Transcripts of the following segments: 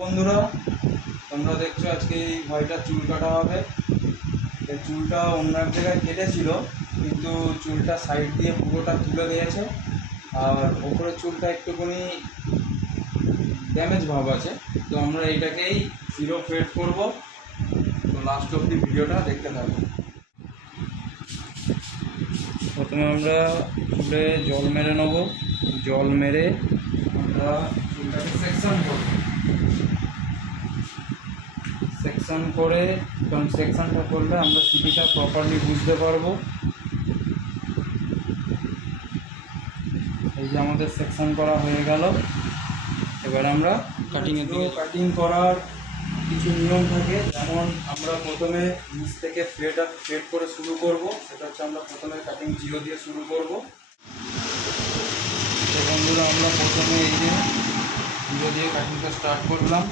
বন্ধুরা, তোমরা দেখছ আজকে এই ভাইটা চুল কাটা হবে। এই চুলটা অন্য এক জায়গায় কেটেছিল, কিন্তু চুলটা সাইড দিয়ে পুরোটা তুলে দিয়েছে। আর ওপরের চুলটা একটুখানি ড্যামেজ ভাব আছে। তো আমরা এইটাকেই জিরো ফেড করব। তো লাস্ট অব্দি ভিডিওটা দেখতে থাকব প্রথমে আমরা চুলে জল মেরে নেব। জল মেরে আমরা চুলটাকে সেকশন করব। সেকশন করে কারণ সেকশনটা করলে আমরা সিটিটা প্রপারলি বুঝতে পারব। এই যে আমাদের সেকশন করা হয়ে গেল। এবার আমরা কাটিংয়ের দিকে কাটিং করার কিছু নিয়ম থাকে। যেমন আমরা প্রথমে নিচ থেকে ফ্লেট আপ ফ্লেট করে শুরু করব। সেটা হচ্ছে আমরা প্রথমে কাটিং জিরো দিয়ে শুরু করব। বন্ধুরা আমরা প্রথমে এই যে জিরো দিয়ে কাটিংটা স্টার্ট করলাম।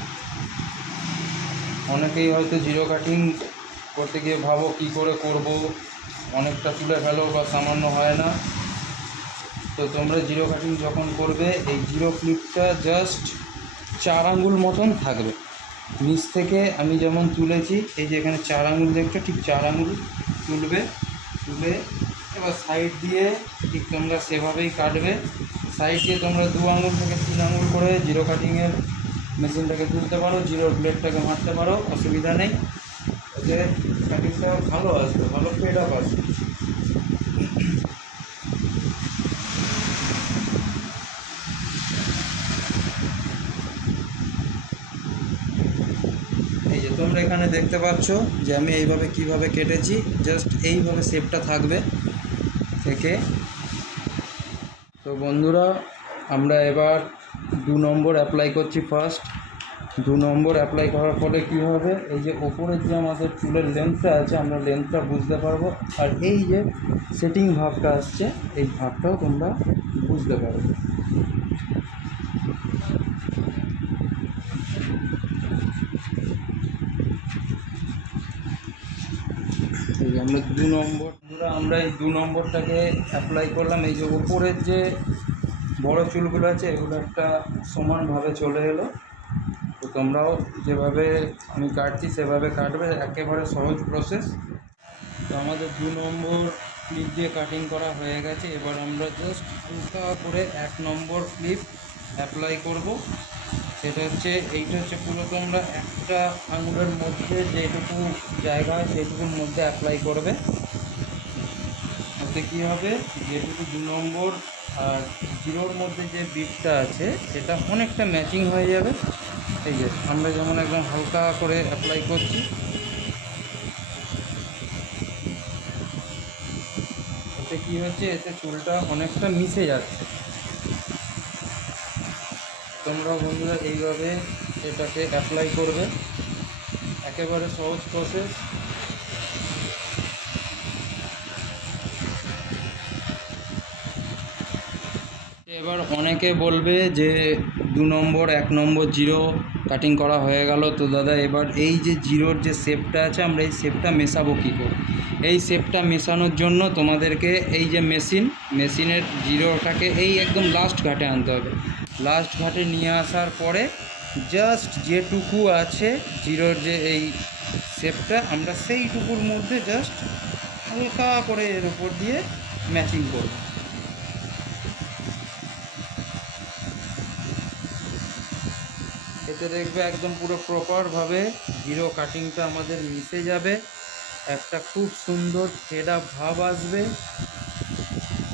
অনেকেই হয়তো জিরো কাটিং করতে গিয়ে ভাবো কি করে করব, অনেকটা তুলে ফেলো বা সামান্য হয় না। তো তোমরা জিরো কাটিং যখন করবে, এই জিরো ক্লিপটা জাস্ট চার আঙ্গুল মতন থাকবে। নিচ থেকে আমি যেমন তুলেছি, এই যে এখানে চার আঙুল দেখছ, ঠিক চার আঙুল তুলবে, তুলে এবার সাইড দিয়ে ঠিক তোমরা সেভাবেই কাটবে। সাইড তোমরা দু আঙুল থেকে তিন আঙুল করে জিরো কাটিংয়ের মেশিনটাকে তুলতে পারো জিরো ব্লেডটাকে মারতে পারো, অসুবিধা নেই। এতে কাটিংটা ভালো আসবে, ভালো ফেড আপ আসবে। এই যে তোমরা এখানে দেখতে পাচ্ছ যে আমি এইভাবে কীভাবে কেটেছি জাস্ট এইভাবে শেপটা থাকবে থেকে তো বন্ধুরা, আমরা এবার দু নম্বর অ্যাপ্লাই করছি ফার্স্ট দু নম্বর অ্যাপ্লাই করার ফলে কী হবে? এই যে ওপরের যে আমাদের চুলের লেন্থটা আছে, আমরা লেন্থটা বুঝতে পারব। আর এই যে সেটিং ভাবটা আসছে, এই ভাবটাও তোমরা বুঝতে পারবে। আমরা দু নম্বর বন্ধুরা, আমরা এই দু নম্বরটাকে অ্যাপ্লাই করলাম। এই যে ওপরের যে বড় চুলগুলো আছে, এগুলো একটা সমানভাবে চলে এলো। তো তোমরাও যেভাবে আমি কাটছি, সেভাবে কাটবে। একেবারে সহজ প্রসেস তো আমাদের দু নম্বর ক্লিপ দিয়ে কাটিং করা হয়ে গেছে। এবার আমরা জাস্ট হালকা করে এক নম্বর ক্লিপ অ্যাপ্লাই করব। সেটা হচ্ছে, এইটা হচ্ছে পুরো তোমরা একটা আঙুলের মধ্যে যেটুকু জায়গা, সেটুকুর মধ্যে অ্যাপ্লাই করবে। তাতে কী হবে? যেটুকু দু নম্বর, আর জিরোর মধ্যে যে বিটটা আছে, সেটা অনেকটা ম্যাচিং হয়ে যাবে। এই যে, আমরা যেমন একদম হালকা করে অ্যাপ্লাই করছি। এতে কী হচ্ছে? এতে চুলটা অনেকটা মিশে যাচ্ছে। তোমরা বন্ধুরা এইভাবে এটাকে অ্যাপ্লাই করবে। একেবারে সহজ প্রসেস এবার অনেকে বলবে যে দু নম্বর, এক নম্বর, জিরো কাটিং করা হয়ে গেল। তো দাদা, এবার এই যে জিরোর যে শেপটা আছে, আমরা এই শেপটা মেশাবো কী করে? এই শেপটা মেশানোর জন্য তোমাদেরকে এই যে মেশিন, মেশিনের জিরোটাকে এই একদম লাস্ট ঘাটে আনতে হবে। লাস্ট ঘাটে নিয়ে আসার পরে জাস্ট যেটুকু আছে জিরোর যে এই শেপটা, আমরা সেইটুকুর মধ্যে জাস্ট হালকা করে এর উপর দিয়ে ম্যাচিং করব। এতে দেখবে একদম পুরো প্রপারভাবে জিরো কাটিংটা আমাদের মিশে যাবে। একটা খুব সুন্দর ফেডা ভাব আসবে।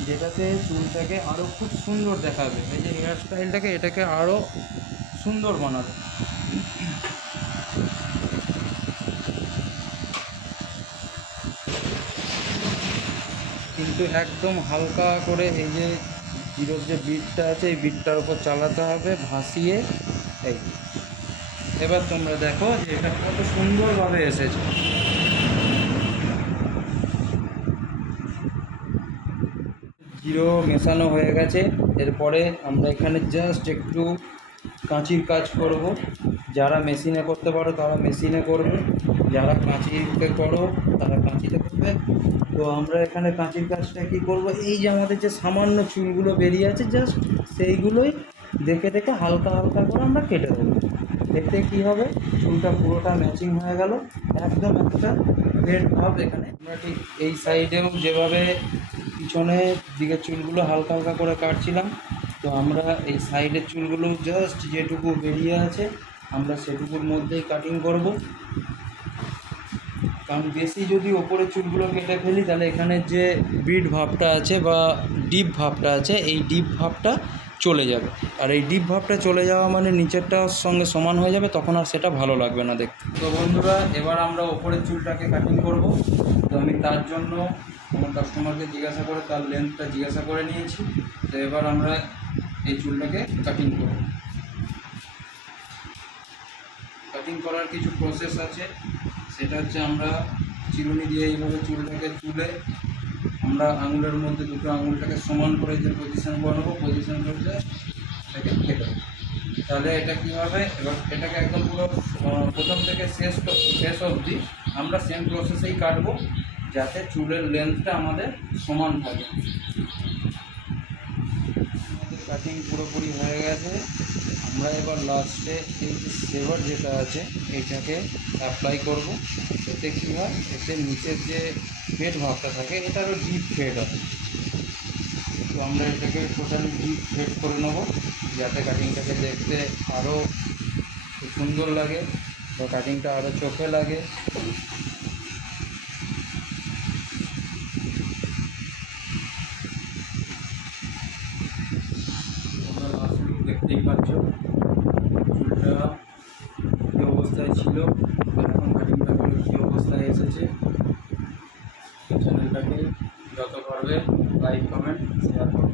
যেটাতে চুলটাকে আরও খুব সুন্দর দেখাবে। এই যে হেয়ার স্টাইলটাকে এটাকে আরও সুন্দর বানাবে। কিন্তু একদম হালকা করে এই যে জিরোর যে বিটটা আছে, এই বিটটার উপর চালাতে হবে, ভাসিয়ে। এই এবার তোমরা দেখো যে এটা কত সুন্দরভাবে এসেছে। জিরো মেশানো হয়ে গেছে। এরপরে আমরা এখানে জাস্ট একটু কাঁচির কাজ করব। যারা মেশিনে করতে পারো, তারা মেশিনে করবে। যারা কাঁচিতে করো, তারা কাঁচিতে করবে। তো আমরা এখানে কাঁচির কাজটা কী করব? এই যে আমাদের যে সামান্য চুলগুলো বেরিয়ে আছে জাস্ট সেইগুলোই দেখে দেখে হালকা হালকা করে আমরা কেটে দেবো। এতে কি হবে? চুলটা পুরোটা ম্যাচিং হয়ে গেল। একদম একটা রেড ভাব এখানে। আমরা ঠিক এই সাইডেও যেভাবে পিছনে দিকের চুলগুলো হালকা হালকা করে কাটছিলাম, তো আমরা এই সাইডের চুলগুলো জাস্ট যেটুকু বেরিয়ে আছে, আমরা সেটুকুর মধ্যেই কাটিং করব। কারণ বেশি যদি ওপরে চুলগুলো কেটে ফেলি, তাহলে এখানে যে বিড ভাবটা আছে বা ডিপ ভাবটা আছে, এই ডিপ ভাবটা চলে যাবে। আর এই ডিপ ভাবটা চলে যাওয়া মানে নিচেরটার সঙ্গে সমান হয়ে যাবে, তখন আর সেটা ভালো লাগবে না দেখতে। তো বন্ধুরা, এবার আমরা ওপরের চুলটাকে কাটিং করব। তো আমি তার জন্য আমার কাস্টমারকে জিজ্ঞাসা করে, তার লেন্থটা জিজ্ঞাসা করে নিয়েছি। তো এবার আমরা এই চুলটাকে কাটিং করব। কাটিং করার কিছু প্রসেস আছে। সেটা হচ্ছে আমরা চিরুনি দিয়ে এইভাবে চুলটাকে তুলে আমরা আঙুলের মধ্যে দুটো আঙুলটাকে সমান করে যে পজিশন বানাবো পজিশন করতে এটাকে দেবো। তাহলে এটা কী হবে? এবার এটাকে একদম পুরো প্রথম থেকে শেষ শেষ অবধি আমরা সেম প্রসেসেই কাটবো যাতে চুলের লেন্থটা আমাদের সমান থাকে। আমাদের কাটিং পুরোপুরি হয়ে গেছে। আমরা এবার লাস্টে এই সেভার যেটা আছে, এটাকে অ্যাপ্লাই করব। এতে কী হয়? এতে নিচের যে ফেড ভাবটা থাকে এটা আরও ডিপ ফেড আছে। তো আমরা এটাকে টোটালি ডিপ ফেড করে নেব, যাতে কাটিংটাকে দেখতে আরও সুন্দর লাগে বা কাটিংটা আরও চোখে লাগে তোমরা লাস্ট লুক দেখতেই পাচ্ছ। চুলটা কী অবস্থায় ছিল, এখন কাটিংটা করে কী অবস্থায় এসেছে চ্যানেলটাকে যত পারবে লাইক কমেন্ট শেয়ার করবে।